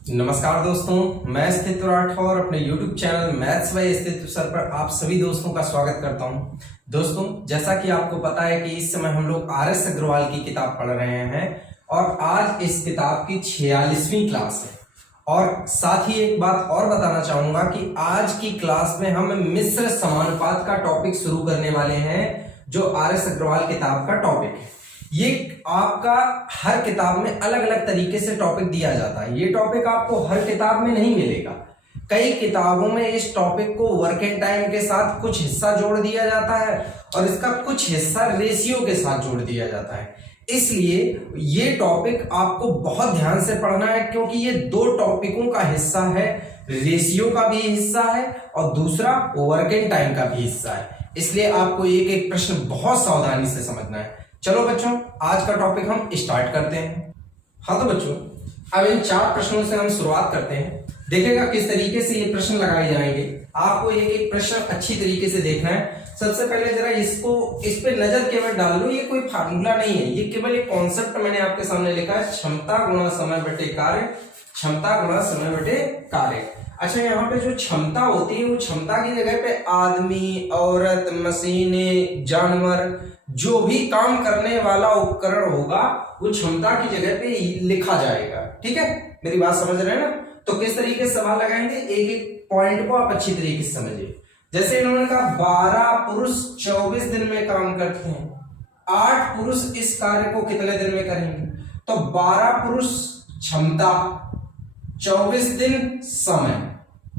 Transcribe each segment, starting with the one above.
नमस्कार दोस्तों, मैं स्थित राठौर अपने YouTube चैनल मैथ्स बाय स्थित सर पर आप सभी दोस्तों का स्वागत करता हूं। दोस्तों, जैसा कि आपको पता है कि इस समय हम लोग आर.एस. अग्रवाल की किताब पढ़ रहे हैं और आज इस किताब की 46वीं क्लास है। और साथ ही एक बात और बताना चाहूंगा कि आज की क्लास में हम मिश्र समानुपात का टॉपिक शुरू करने वाले हैं, जो आर.एस. अग्रवाल किताब का टॉपिक है। ये आपका हर किताब में अलग अलग तरीके से टॉपिक दिया जाता है। ये टॉपिक आपको हर किताब में नहीं मिलेगा। कई किताबों में इस टॉपिक को वर्किंग टाइम के साथ कुछ हिस्सा जोड़ दिया जाता है और इसका कुछ हिस्सा रेशियो के साथ जोड़ दिया जाता है। इसलिए ये टॉपिक आपको बहुत ध्यान से पढ़ना है, क्योंकि ये दो टॉपिकों का हिस्सा है। रेशियो का भी हिस्सा है और दूसरा वर्किंग टाइम का भी हिस्सा है। इसलिए आपको एक एक प्रश्न बहुत सावधानी से समझना है। चलो बच्चों, आज का टॉपिक हम स्टार्ट करते हैं। हाँ तो बच्चों, अब इन 4 प्रश्नों से हम शुरुआत करते हैं। देखिएगा किस तरीके से ये प्रश्न लगाए जाएंगे। आपको एक एक प्रश्न अच्छी तरीके से देखना है। सबसे पहले जरा इस पे नजर केवल डाल लो। ये कोई फार्मूला नहीं है, ये केवल एक कॉन्सेप्ट मैंने आपके सामने लिखा है। क्षमता गुणा समय बटे कार्य, क्षमता गुणा समय बटे कार्य। अच्छा, यहाँ पे जो क्षमता होती है वो क्षमता की जगह पे आदमी, औरत, मशीनें, जानवर, जो भी काम करने वाला उपकरण होगा वो क्षमता की जगह पे लिखा जाएगा। ठीक है, मेरी बात समझ रहे हैं ना? तो किस तरीके से सवाल लगाएंगे, एक एक पॉइंट को आप अच्छी तरीके से समझिए। जैसे इन्होंने कहा 12 पुरुष 24 दिन में काम करते हैं, 8 पुरुष इस कार्य को कितने दिन में करेंगे? तो 12 पुरुष क्षमता, 24 दिन समय,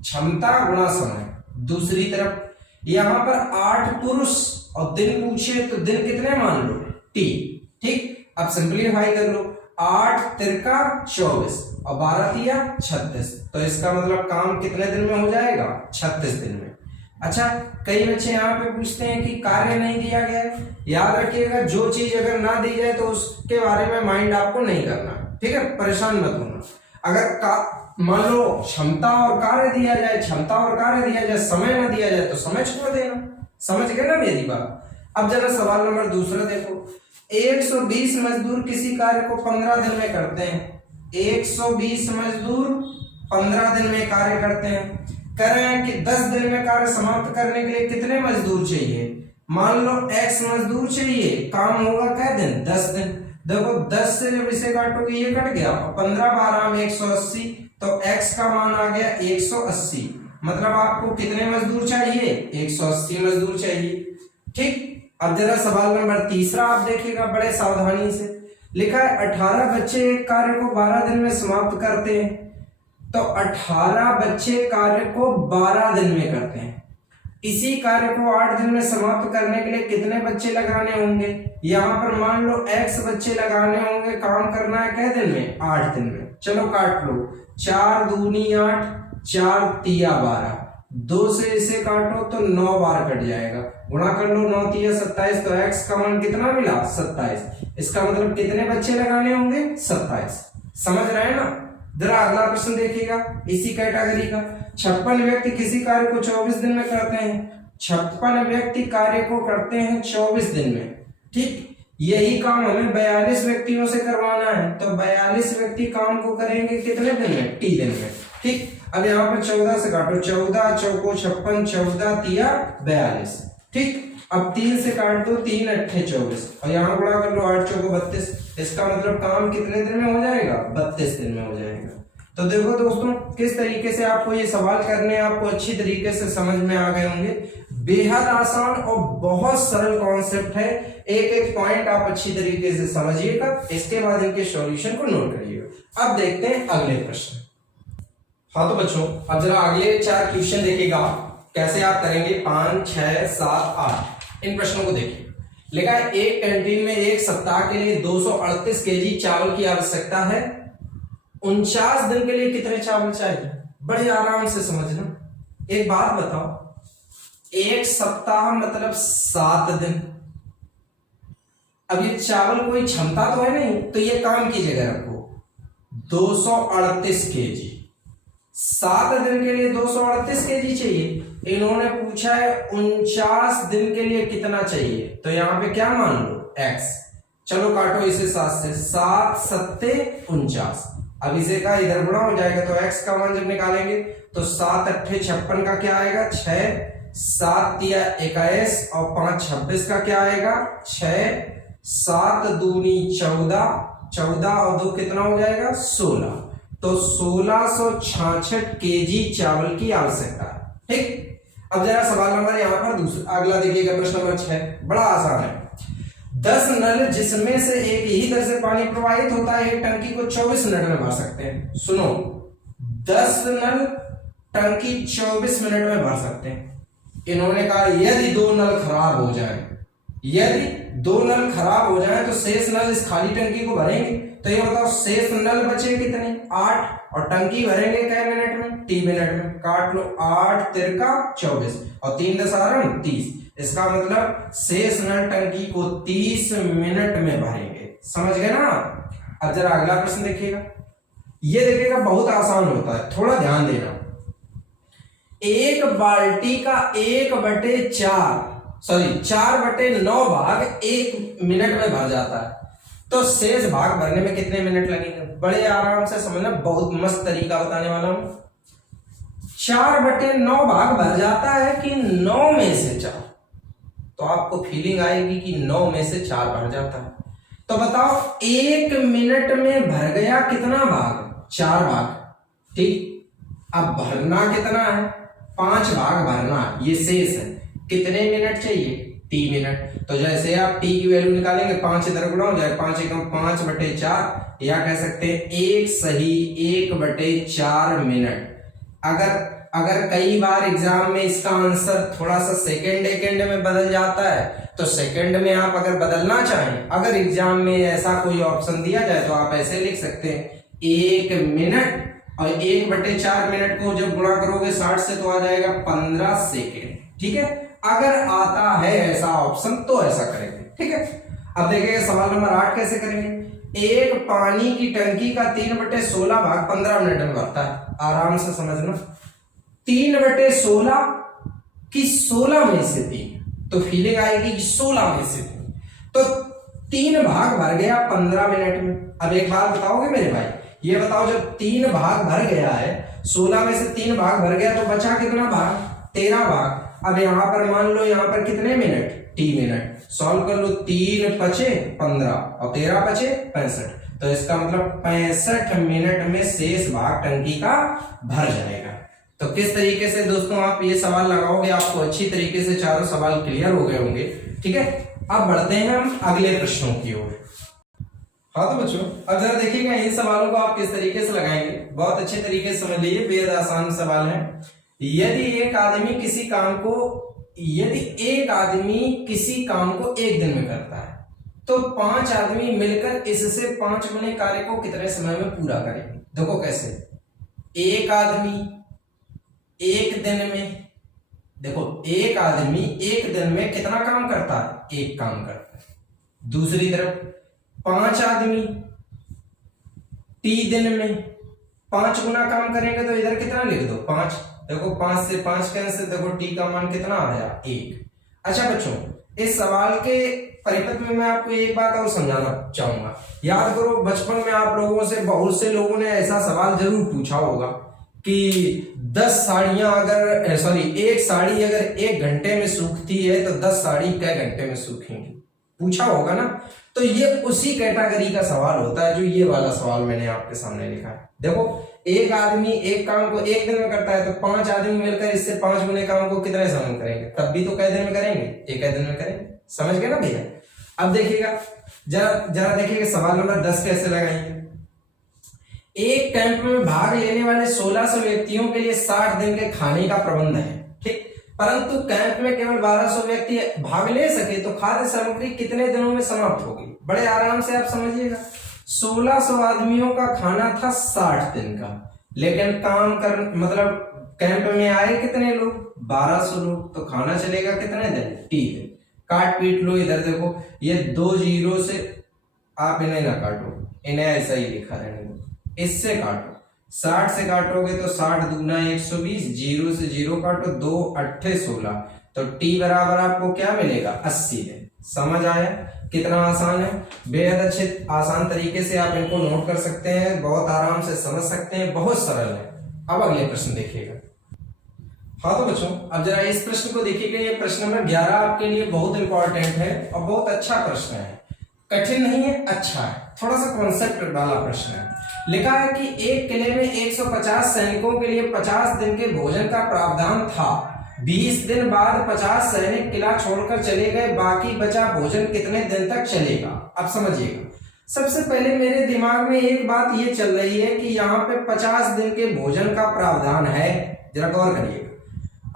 क्षमता गुणा समय। दूसरी तरफ यहां पर 8 पुरुष और दिन पूछे तो दिन कितने मान लो, टी। ठीक, अब सिंपलीफाई कर लो। 8 तिरका 24 और 12 तिया 36। तो इसका मतलब काम कितने दिन में हो जाएगा? 36 दिन में। अच्छा, कई बच्चे यहाँ पे पूछते हैं कि कार्य नहीं दिया गया है। याद रखिएगा, जो चीज अगर ना दी जाए तो उसके बारे में माइंड आपको नहीं करना। ठीक है, परेशान मत होना। अगर मान लो क्षमता और कार्य दिया जाए, क्षमता और कार्य दिया जाए, समय ना दिया जाए तो समय छोड़ देना। समझ गए ना मेरी बात? अब जरा सवाल नंबर दूसरा देखो। 120 मजदूर किसी कार्य को 15 दिन में करते हैं। 120 मजदूर 15 दिन में कार्य करते हैं। कह रहे हैं कि 10 दिन में कार्य समाप्त करने के लिए कितने मजदूर चाहिए? मान लो x मजदूर चाहिए, काम होगा कै दिन? 10 दिन। देखो 10 से जब इसे काटोगे ये कट गया, 15 12 में 180, तो x का मान आ गया 180। मतलब आपको कितने मजदूर चाहिए? 180 मजदूर चाहिए। ठीक, अब जरा सवाल नंबर तीसरा आप देखिएगा बड़े सावधानी से। लिखा है 18 बच्चे एक कार्य को 12 दिन में समाप्त करते हैं। तो 18 बच्चे कार्य को 12 दिन में करते हैं। इसी कार्य को 8 दिन में समाप्त करने के लिए कितने बच्चे लगाने होंगे? यहाँ पर मान लो x बच्चे लगाने होंगे। काम करना है कै दिन में? 8 दिन में। चलो काट लो। 4 दूनी 8, 4 तिया 12, 2 से इसे काटो तो 9 बार कट जाएगा। गुणा कर लो, 9 तिया 27, तो x का मान कितना मिला? 27। इसका मतलब कितने बच्चे लगाने होंगे? 27। समझ रहे हैं ना? जरा अगला प्रश्न देखिएगा इसी कैटेगरी का। 56 व्यक्ति किसी कार्य को 24 दिन में करते हैं। 56 व्यक्ति कार्य को करते हैं 24 दिन में। ठीक, यही काम हमें 42 व्यक्तियों से करवाना है। तो 42 व्यक्ति काम को करेंगे कितने दिन में? टी दिन में। ठीक, अब यहाँ पर 14 से काटो। 14 चौको 56, 14 तिया 42। ठीक, अब 3 से काट दो, 3 अट्ठे 24 और यहाँ गुणा कर लो, 8 चौको 32। इसका मतलब काम कितने दिन में हो जाएगा? 32 दिन में हो जाएगा। तो देखो दोस्तों, किस तरीके से आपको ये सवाल करने हैं, आपको अच्छी तरीके से समझ में आ गए होंगे। बेहद आसान और बहुत सरल कॉन्सेप्ट है। एक एक पॉइंट आप अच्छी तरीके से समझिएगा, इसके बाद इनके सॉल्यूशन को नोट करिएगा। अब देखते हैं अगले प्रश्न। हाँ तो बच्चों, अब जरा अगले 4 क्वेश्चन देखिएगा कैसे आप करेंगे। 5, 6, 7, 8 इन प्रश्नों को देखिए। लिखा है एक कैंटीन में एक सप्ताह के लिए 238 केजी चावल की आवश्यकता है। 49 दिन के लिए कितने चावल चाहिए? बड़े आराम से समझना। एक बात बताओ, एक सप्ताह मतलब 7 दिन। अब ये चावल कोई क्षमता तो है नहीं, तो ये काम की जगह रखो। 238 केजी, 7 दिन के लिए 238 केजी चाहिए। इन्होंने पूछा है 49 दिन के लिए कितना चाहिए, तो यहां पे क्या मान लो? x। चलो काटो इसे 7 से। 7 सत्ते 49। अब इसे का इधर गुणा हो जाएगा तो x का मान जब निकालेंगे तो 7 अट्ठे 56 का क्या आएगा 6, 7 तिया 21 और 5 26 का क्या आएगा 6, 7 दूनी 14, 14 और 2 कितना हो जाएगा 16। तो 1666 केजी चावल की आवश्यकता है। ठीक, अब जरा सवाल नंबर यहाँ पर दूसरा अगला देखिएगा, प्रश्न नंबर 6 बड़ा आसान है। 10 नल जिसमें से एक ही दर से पानी प्रवाहित होता है एक टंकी को 24 मिनट में भर सकते हैं। सुनो, 10 नल टंकी 24 मिनट में भर सकते हैं। इन्होंने कहा यदि 2 नल खराब हो जाए, यदि 2 नल खराब हो जाए तो शेष नल इस खाली टंकी को भरेंगे। तो ये बताओ शेष नल बचे कितने 8 और टंकी भरेंगे कै मिनट में 3 मिनट में। काट लो 8 तिरका 24 और 3 दसारम 30। इसका मतलब शेष नल टंकी को 30 मिनट में भरेंगे। समझ गए ना। अब जरा अगला प्रश्न देखिएगा, ये देखिएगा बहुत आसान होता है, थोड़ा ध्यान देना। एक बाल्टी का 4/9 भाग 1 मिनट में भर जाता है, तो शेष भाग भरने में कितने मिनट लगेंगे। बड़े आराम से समझना, बहुत मस्त तरीका बताने वाला हूं। 4/9 भाग भर जाता है कि 9 में से 4, तो आपको फीलिंग आएगी कि 9 में से 4 भर जाता है। तो बताओ 1 मिनट में भर गया कितना भाग 4 भाग। ठीक, अब भरना कितना है 5 भाग भरना, ये शेष है। कितने मिनट चाहिए 3 मिनट। तो जैसे आप टी की वैल्यू निकालेंगे 5 इधर गुणा हो जाए 5 एकम 5/4, या कह सकते हैं 1 सही 1/4 मिनट। अगर कई बार एग्जाम में इसका आंसर थोड़ा सा सेकंड में बदल जाता है, तो सेकंड में आप अगर बदलना चाहें, अगर एग्जाम में ऐसा कोई ऑप्शन दिया जाए तो आप ऐसे लिख सकते हैं 1 मिनट और 1/4 मिनट को जब गुणा करोगे 60 से तो आ जाएगा 15 सेकेंड। ठीक है, अगर आता है ऐसा ऑप्शन तो ऐसा करेंगे। ठीक है, अब देखिएगा सवाल नंबर 8 कैसे करेंगे। एक पानी की टंकी का 3/16 भाग 15 मिनट में भरता है। आराम से समझना, 3/16 कि 16 में से 3, तो फीलिंग आएगी कि 16 में से 3, तो 3 भाग भर गया 15 मिनट में। अब एक बात बताओगे मेरे भाई, ये बताओ जब 3 भाग भर गया है, 16 में से 3 भाग भर गया तो बचा कितना भाग 13 भाग। अब यहां पर मान लो यहां पर कितने मिनट t मिनट, सॉल्व कर लो 3 पचे 15 और 13 पचे 65, तो इसका मतलब 65 मिनट में शेष भाग टंकी का भर जाएगा। तो किस तरीके से दोस्तों आप ये सवाल लगाओगे, आपको अच्छी तरीके से चारों सवाल क्लियर हो गए होंगे। ठीक है, अब बढ़ते हैं हम अगले प्रश्नों की ओर। हाँ तो बच्चों, अब जरा देखिएगा इन सवालों को आप किस तरीके से लगाएंगे। बहुत अच्छे तरीके से समझ लीजिए, बेहद आसान सवाल है। यदि एक आदमी किसी काम को 1 दिन में करता है, तो 5 आदमी मिलकर इससे 5 गुने कार्य को कितने समय में पूरा करेंगे। देखो कैसे, एक आदमी 1 दिन में, देखो एक आदमी 1 दिन में कितना काम करता है, 1 काम करता है। दूसरी तरफ 5 आदमी टी दिन में 5 गुना काम करेंगे, तो इधर कितना लिख दो 5। देखो 5 से 5 कैंसिल, देखो टी का मान कितना आया 1। अच्छा बच्चों, इस सवाल के परिपथ में मैं आपको एक बात और समझाना चाहूंगा। याद करो बचपन में आप लोगों से बहुत से लोगों ने ऐसा सवाल जरूर पूछा होगा कि 10 साड़ियां अगर एक साड़ी अगर 1 घंटे में सूखती है तो 10 साड़ी कै घंटे में सूखेंगी, पूछा होगा ना। तो ये उसी कैटेगरी का सवाल होता है जो ये वाला सवाल मैंने आपके सामने लिखा है। देखो एक आदमी एक काम को 1 दिन में करता है, तो 5 आदमी मिलकर इससे 5 गुने काम को कितने समय में करेंगे, तब भी तो कै दिन में करेंगे, 1 दिन में करेंगे। समझ गए ना भैया। अब देखिएगा जरा देखिएगा सवाल नंबर 10 कैसे लगाएंगे। एक कैंप में भाग लेने वाले 1600 व्यक्तियों के लिए 60 दिन के खाने का प्रबंध है। ठीक, परंतु कैंप में केवल 1200 व्यक्ति भाग ले सके, तो खाद्य सामग्री कितने दिनों में समाप्त होगी। बड़े आराम से आप समझिएगा, 1600 आदमियों का खाना था 60 दिन का, लेकिन काम कर मतलब कैंप में आए कितने लोग 1200 लोग, तो खाना चलेगा कितने दिन 3 दिन। काट पीट लो, इधर देखो ये 2 जीरो से आप इन्हें ना काटो, इन्हें ऐसा ही लिखा रहने दो, इससे काटो 60 से काटोगे तो 60 दूना 120, 0 से 0 काटो 2 अट्ठे 16, तो टी बराबर आपको क्या मिलेगा 80 दिन। समझ आया। कितना आसान है, बेहद अच्छे आसान तरीके से आप इनको नोट कर सकते हैं, बहुत आराम से समझ सकते हैं, बहुत सरल है। अब अगले प्रश्न देखिएगा। हाँ तो बच्चों अब जरा इस प्रश्न को देखिएगा, ये प्रश्न नंबर 11 आपके लिए बहुत इंपॉर्टेंट है और बहुत अच्छा प्रश्न है, कठिन नहीं है, अच्छा है, थोड़ा सा कॉन्सेप्ट वाला प्रश्न है। लिखा है कि एक किले में 150 सैनिकों के लिए 50 दिन के भोजन का प्रावधान था। 20 दिन बाद 50 सैनिक किला छोड़कर चले गए, बाकी बचा भोजन कितने दिन तक चलेगा? अब समझिएगा, सबसे पहले मेरे दिमाग में एक बात ये चल रही है कि यहाँ पे 50 दिन के भोजन का प्रावधान है, जरा गौर करिएगा।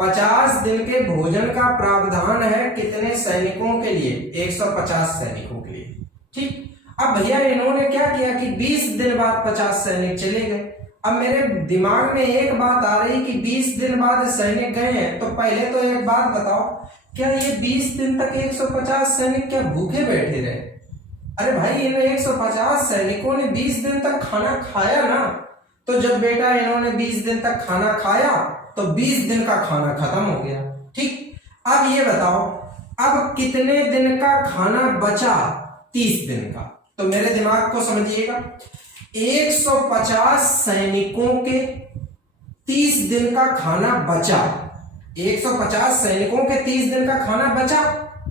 50 दिन के भोजन का प्रावधान है कितने सैनिकों के लिए? 150 सैनिकों के लिए, ठीक। अब भैया इन्होंने क्या किया कि 20 दिन बाद 50 सैनिक चले गए। अब मेरे दिमाग में एक बात आ रही कि 20 दिन बाद सैनिक गए हैं, तो पहले तो एक बात बताओ, क्या ये 20 दिन तक 150 सैनिक क्या भूखे बैठे रहे? अरे भाई इन 150 सैनिकों ने 20 दिन तक खाना खाया ना, तो जब बेटा इन्होंने 20 दिन तक खाना खाया तो 20 दिन का खाना खत्म हो गया, ठीक। अब ये बताओ, अब कितने दिन का खाना बचा? 30 दिन का। तो मेरे दिमाग को समझिएगा, 150 सैनिकों के 30 दिन का खाना बचा, 150 सैनिकों के 30 दिन का खाना बचा,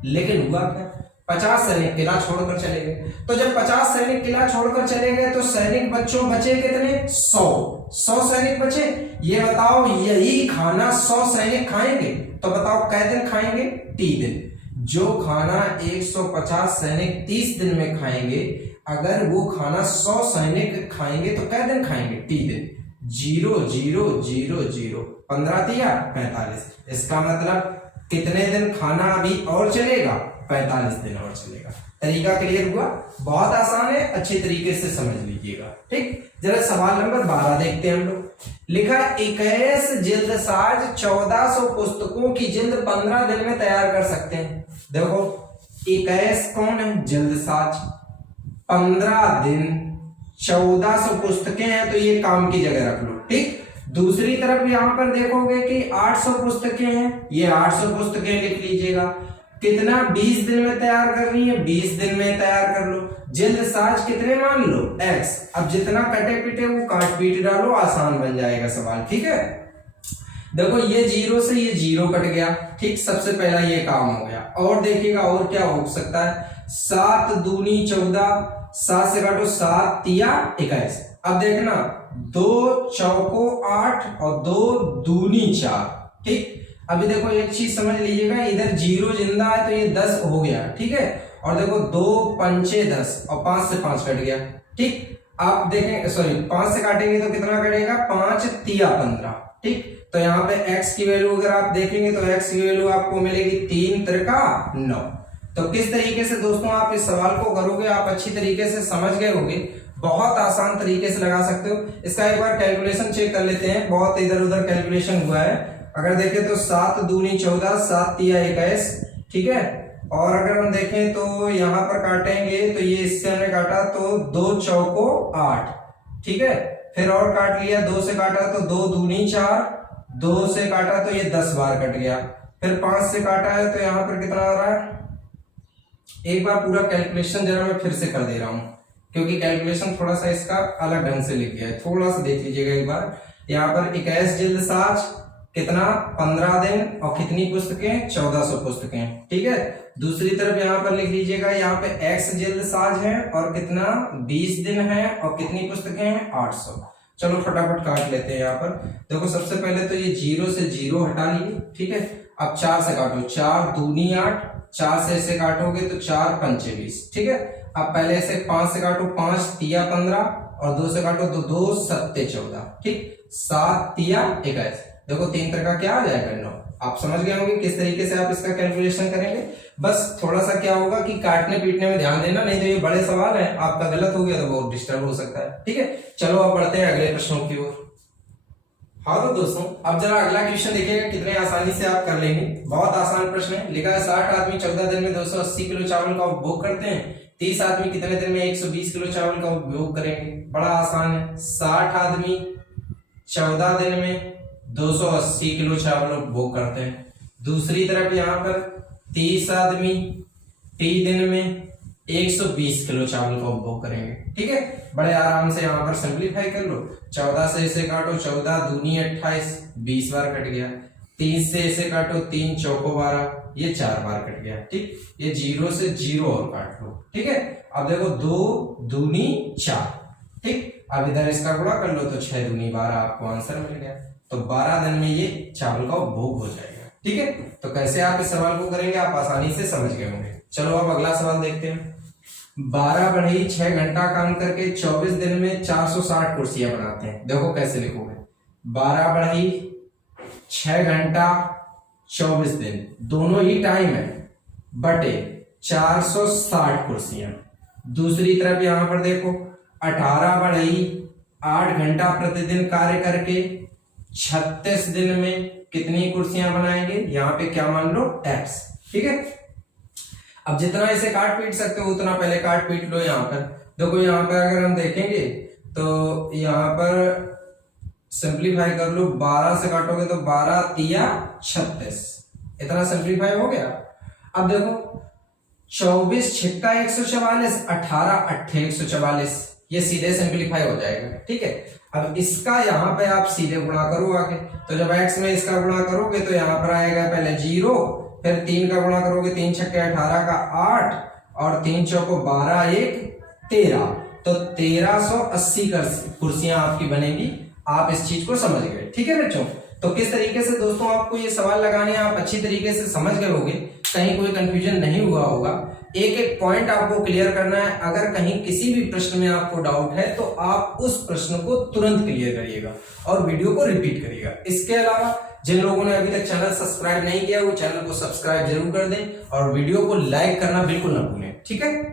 लेकिन हुआ क्या? 50 सैनिक किला छोड़कर चले गए। तो जब 50 सैनिक किला छोड़कर चले गए तो सैनिक बच्चों बचे कितने? 100 सैनिक बचे। ये बताओ, यही खाना 100 सैनिक खाएंगे तो बताओ कै दिन खाएंगे? 30 दिन। जो खाना 150 सैनिक 30 दिन में खाएंगे, अगर वो खाना 100 सैनिक खाएंगे तो कै दिन खाएंगे? 30 दिन। 0 0 0 0 15 दिया 45। इसका मतलब कितने दिन खाना अभी और चलेगा? 45 दिन और चलेगा। तरीका क्लियर हुआ? बहुत आसान है, अच्छे तरीके से समझ लीजिएगा, ठीक। जरा सवाल नंबर 12 देखते हैं हम लोग। लिखा 21 जिल्दसाज 1400 पुस्तकों की जिल्द 15 दिन में तैयार कर सकते हैं। देखो 21 कौन है? जिल्दसाज। 15 दिन 1400 पुस्तकें हैं, तो ये काम की जगह रख लो, ठीक। दूसरी तरफ यहां पर देखोगे कि 800 पुस्तकें हैं, ये 800 पुस्तकें लिख लीजिएगा। कितना? 20 दिन में तैयार करनी है, 20 दिन में तैयार कर लो। जिल्दसाज कितने मान लो? X। अब जितना कटे पीटे वो काट पीट डालो, आसान बन जाएगा सवाल, ठीक है। देखो ये 0 से ये 0 कट गया, ठीक। सबसे पहला ये काम हो गया। और देखिएगा और क्या हो सकता है? 7 दूनी 14, 7 से काटो 7 तिया 21। अब देखना 2 चौको 8 और 2 दूनी 4, ठीक। अभी देखो एक चीज समझ लीजिएगा, इधर 0 जिंदा है तो ये 10 हो गया, ठीक है। और देखो 2 पंचे 10 और 5 से 5 कट गया, ठीक। आप देखें, सॉरी 5 से काटेंगे तो कितना कटेगा? 5 तिया 15, ठीक। तो यहाँ पे x की वैल्यू अगर आप देखेंगे तो x की वैल्यू आपको मिलेगी 3 त्रिका 9। तो किस तरीके से दोस्तों आप इस सवाल को करोगे, आप अच्छी तरीके से समझ गए होंगे, बहुत आसान तरीके से लगा सकते हो। इसका एक बार कैलकुलेशन चेक कर लेते हैं, बहुत इधर उधर कैलकुलेशन हुआ है। अगर देखें तो 7 दूनी 14, 7 तिया 21, ठीक है। और अगर हम देखें तो यहाँ पर काटेंगे तो ये इससे हमने काटा तो 2 चौको 8, ठीक है। फिर और काट लिया, 2 से काटा तो 2 दूनी 4, 2 से काटा तो ये 10 बार कट गया। फिर 5 से काटा है तो यहाँ पर कितना आ रहा है? एक बार पूरा कैलकुलेशन जरा मैं फिर से कर दे रहा हूँ, क्योंकि कैलकुलेशन थोड़ा सा इसका अलग ढंग से लिख गया है, थोड़ा सा देख लीजिएगा एक बार। यहाँ पर 21 जिल्दसाज कितना? 15 दिन और कितनी पुस्तकें? 1400 पुस्तकें, ठीक है। दूसरी तरफ यहाँ पर लिख लीजिएगा, यहाँ पे x जिल्दसाज है और कितना? 20 दिन है और कितनी पुस्तकें हैं? 800। चलो फटाफट काट लेते हैं। यहाँ पर देखो सबसे पहले तो ये 0 से 0 हटा लिए, ठीक है। अब 4 से काटो, 4 दूनी 8, 4 से ऐसे काटोगे तो 4 पंचे 20, ठीक है। अब पहले से 5 से काटो, 5 तिया 15 और 2 से काटो तो 2 सत्ते 14, ठीक। 7 तिया 21। देखो 3 तरह का क्या आ जाएगा? 9। आप समझ गए होंगे किस तरीके से आप इसका कैलकुलेशन करेंगे। बस थोड़ा सा क्या होगा कि काटने पीटने में ध्यान देना, नहीं तो ये बड़े सवाल है, आपका गलत हो गया तो बहुत डिस्टर्ब हो सकता है, ठीक है। चलो अब बढ़ते हैं अगले प्रश्नों की ओर। हाँ तो दोस्तों अब जरा अगला क्वेश्चन देखिएगा, कितने आसानी से आप कर लेंगे। बहुत आसान प्रश्न है। लिखा है 60 आदमी 14 दिन में 280 किलो चावल का उपभोग करते हैं, 30 आदमी कितने दिन में 120 किलो चावल का उपभोग करेंगे? बड़ा आसान है। 60 आदमी 14 दिन में 280 किलो चावल उपभोग करते हैं। दूसरी तरफ यहाँ पर 30 आदमी 30 दिन में 120 किलो चावल का उपभोग करेंगे। ठीक है, बड़े आराम से यहाँ पर सिंप्लीफाई कर लो। 14 से इसे काटो, 14 दूनी 28, 20 बार कट गया। 3 से इसे काटो, 3 चौको 12, ये 4 बार कट गया। ठीक, ये 0 से 0 और काट लो। ठीक है, अब देखो 2 दूनी 4। ठीक, अब इधर इसका गुणा कर लो तो 6 दूनी 12, आपको आंसर मिल गया। तो 12 दिन में ये चावल का उपभोग हो जाएगा। ठीक है, तो कैसे आप इस सवाल को करेंगे आप आसानी से समझ गए होंगे। चलो अब अगला सवाल देखते हैं। 12 बढ़ई 6 घंटा काम करके 24 दिन में 460 कुर्सियां बनाते हैं। देखो कैसे लिखोगे, 12 बढ़ई 6 घंटा 24 दिन, दोनों ही टाइम है, बटे 460 कुर्सियां। दूसरी तरफ यहां पर देखो 18 बढ़ई 8 घंटा प्रतिदिन कार्य करके 36 दिन में कितनी कुर्सियां बनाएंगे, यहां पे क्या मान लो x। ठीक है, अब जितना इसे काट पीट सकते हो उतना पहले काट पीट लो। यहां पर देखो, यहां पर अगर हम देखेंगे तो यहां पर सिंप्लीफाई कर लो, 12 से काटोगे तो 12 तिया 36, इतना सिंप्लीफाई हो गया। अब देखो 24 छिक्का 144, 18 अट्ठे 144, ये सीधे सिंप्लीफाई हो जाएगा। ठीक है, अब इसका यहाँ पे आप सीधे गुणा करो आगे, तो जब x में इसका गुणा करोगे तो यहाँ पर आएगा पहले 0, फिर 3 का गुणा करोगे, 3 छक्के 18 का 8 और 3 चौको 12 1 13, तो 1380 कुर्सियां आपकी बनेगी। आप इस चीज को समझ गए। ठीक है बच्चों, तो किस तरीके से दोस्तों आपको ये सवाल लगाने आप अच्छी तरीके से समझ गए होंगे, कहीं कोई कंफ्यूजन नहीं हुआ होगा। एक एक पॉइंट आपको क्लियर करना है। अगर कहीं किसी भी प्रश्न में आपको डाउट है तो आप उस प्रश्न को तुरंत क्लियर करिएगा और वीडियो को रिपीट करिएगा। इसके अलावा जिन लोगों ने अभी तक चैनल सब्सक्राइब नहीं किया वो चैनल को सब्सक्राइब जरूर कर दें और वीडियो को लाइक करना बिल्कुल ना भूलें। ठीक है।